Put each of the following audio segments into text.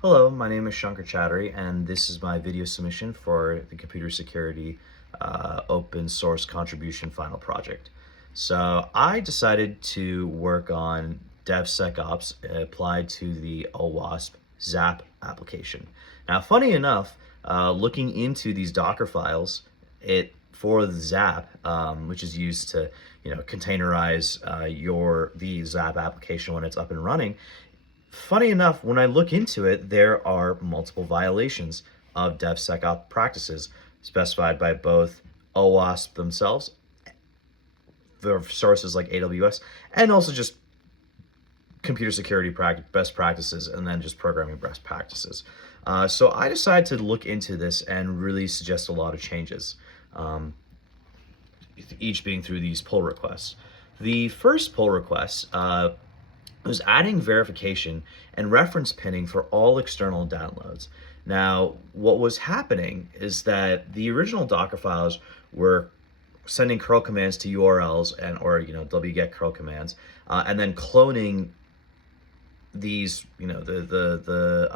Hello, my name is Shankar Chattery, and this is my video submission for the Computer Security Open Source Contribution Final Project. So I decided to work on DevSecOps applied to the OWASP ZAP application. Now, funny enough, looking into these Docker files, for the ZAP, which is used to containerize the ZAP application when it's up and running. Funny enough, when I look into it, there are multiple violations of DevSecOps practices specified by both OWASP themselves, the sources like AWS, and also just computer security best practices, and then just programming best practices. So I decided to look into this and really suggest a lot of changes, each being through these pull requests. The first pull request was adding verification and reference pinning for all external downloads. Now, what was happening is that the original Docker files were sending curl commands to URLs or wget curl commands, and then cloning these the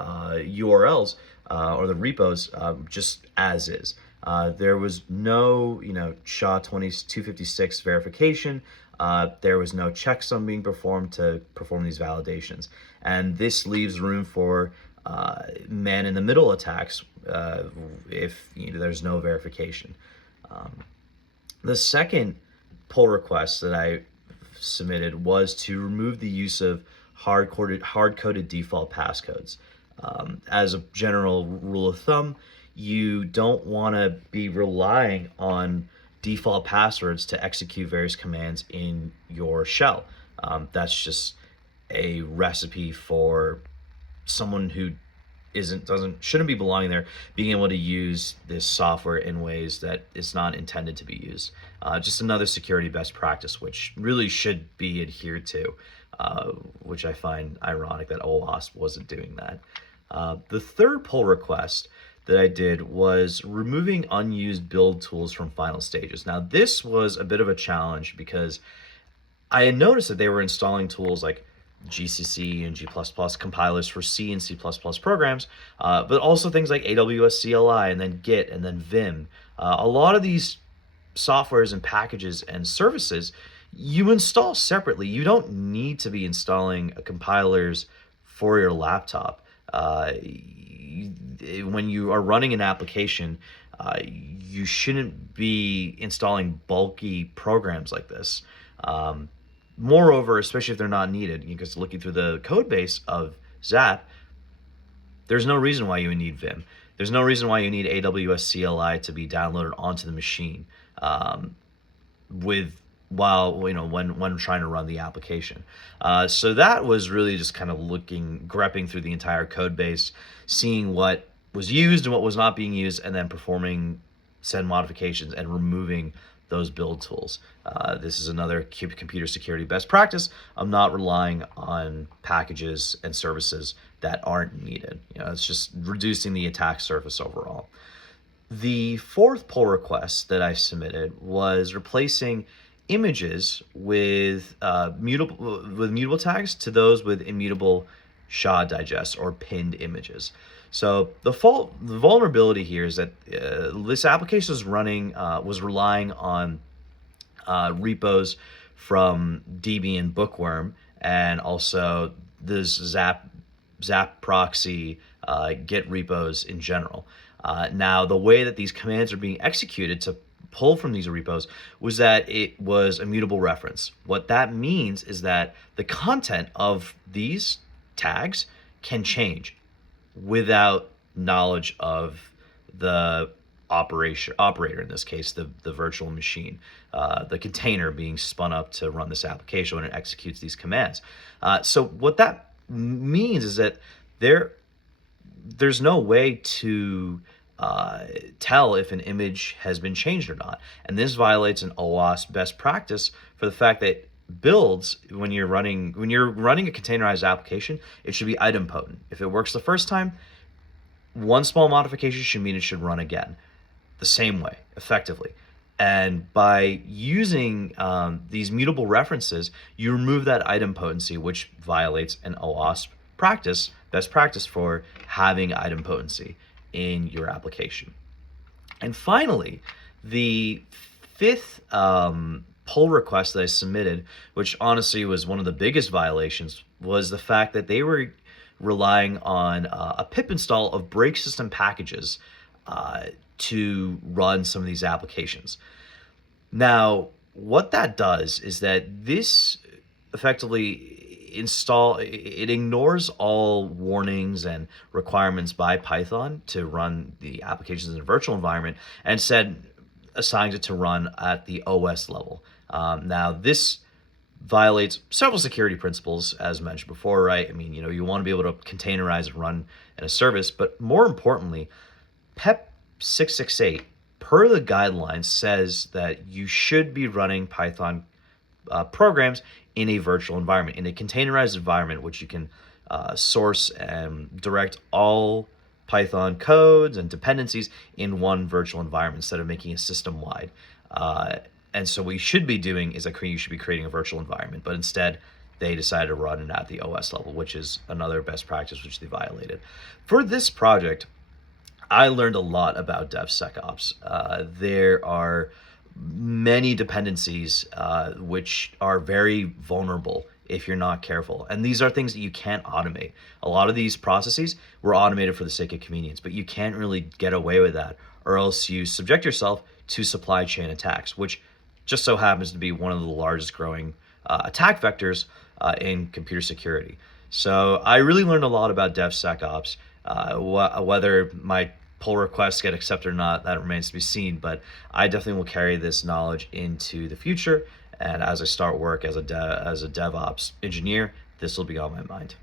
URLs or the repos just as is. There was no SHA-256 verification. There was no checksum being performed to perform these validations, and this leaves room for man-in-the-middle attacks if there's no verification. The second pull request that I submitted was to remove the use of hard-coded default passcodes. As a general rule of thumb, you don't want to be relying on default passwords to execute various commands in your shell. That's just a recipe for someone who shouldn't be belonging there, being able to use this software in ways that it's not intended to be used. Just another security best practice, which really should be adhered to, which I find ironic that OWASP wasn't doing that. The third pull request that I did was removing unused build tools from final stages. Now, this was a bit of a challenge because I had noticed that they were installing tools like GCC and G++ compilers for C and C++ programs, but also things like AWS CLI and then Git and then Vim. A lot of these softwares and packages and services you install separately. You don't need to be installing compilers for your laptop. When you are running an application, you shouldn't be installing bulky programs like this. Moreover, especially if they're not needed, because looking through the code base of ZAP, there's no reason why you would need Vim. There's no reason why you need AWS CLI to be downloaded onto the machine when trying to run the application. So that was really just kind of grepping through the entire code base, seeing what was used and what was not being used, and then performing said modifications and removing those build tools. This is another computer security best practice. I'm not relying on packages and services that aren't needed. It's just reducing the attack surface overall. The fourth pull request that I submitted was replacing images with mutable tags to those with immutable SHA digest or pinned images. So the vulnerability here is that this application was relying on repos from Debian Bookworm and also the Zap proxy Git repos in general. Now, the way that these commands are being executed to pull from these repos was that it was a mutable reference. What that means is that the content of these tags can change without knowledge of the operator, in this case, the virtual machine, the container being spun up to run this application when it executes these commands. So what that means is that there's no way to tell if an image has been changed or not. And this violates an OWASP best practice for the fact that builds, when you're running a containerized application, it should be idempotent. If it works the first time, one small modification should mean it should run again the same way, effectively. And by using these mutable references, you remove that idempotency, which violates an OWASP practice best practice for having idempotency in your application. And finally, the fifth pull request that I submitted, which honestly was one of the biggest violations, was the fact that they were relying on a pip install of brake system packages to run some of these applications. Now, what that does is that this effectively it ignores all warnings and requirements by Python to run the applications in a virtual environment, and instead assigns it to run at the OS level. Now, this violates several security principles, as mentioned before, right? I mean, you want to be able to containerize and run in a service, but more importantly, PEP 668, per the guidelines, says that you should be running Python programs in a virtual environment, in a containerized environment, which you can source and direct all Python codes and dependencies in one virtual environment instead of making a system-wide. And so what you should be doing is you should be creating a virtual environment, but instead they decided to run it at the OS level, which is another best practice which they violated. For this project, I learned a lot about DevSecOps. There are many dependencies which are very vulnerable if you're not careful. And these are things that you can't automate. A lot of these processes were automated for the sake of convenience, but you can't really get away with that, or else you subject yourself to supply chain attacks, which just so happens to be one of the largest growing attack vectors in computer security. So I really learned a lot about DevSecOps. Whether my pull requests get accepted or not, that remains to be seen, but I definitely will carry this knowledge into the future. And as I start work as a DevOps engineer, this will be on my mind.